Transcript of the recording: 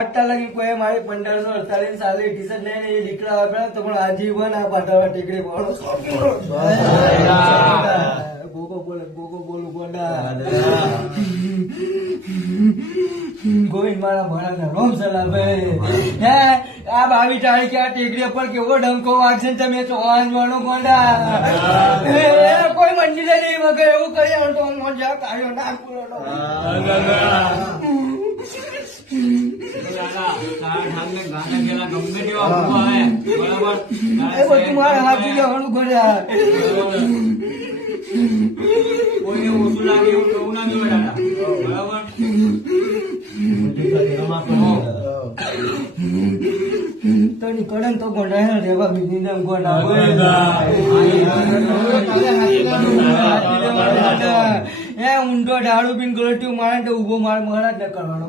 આટલા લગી કોઈ મારી 1548 સાલે ટી-શર્ટ લઈને એ દીકરા વાપરા તો પણ આજીવન આ પાટાવા ટેકરી બોલો ગોગો બોલું ગોડા ગોવિંદ મારા ભણાના રોમ સલામે હે આ 22 તારીખે આ ટેકરી પર કેવો ડંકો વાગશે ને તમે ચોવાન વાળો ગોડા કોઈ મંદિરે નહીં વગર એવું કરી તો મજા કાઢ્યો ના પૂરો કોઈને ઓછું લાગે એવું કહું ના જોવે બરાબર તની કડન તો ગોડા રેવા બીજી દમ ગોડા એ ઊંડો ડાળું પીન ગોળટ્યું મારે તો ઉભો માર મહારાજ ન કરવાનો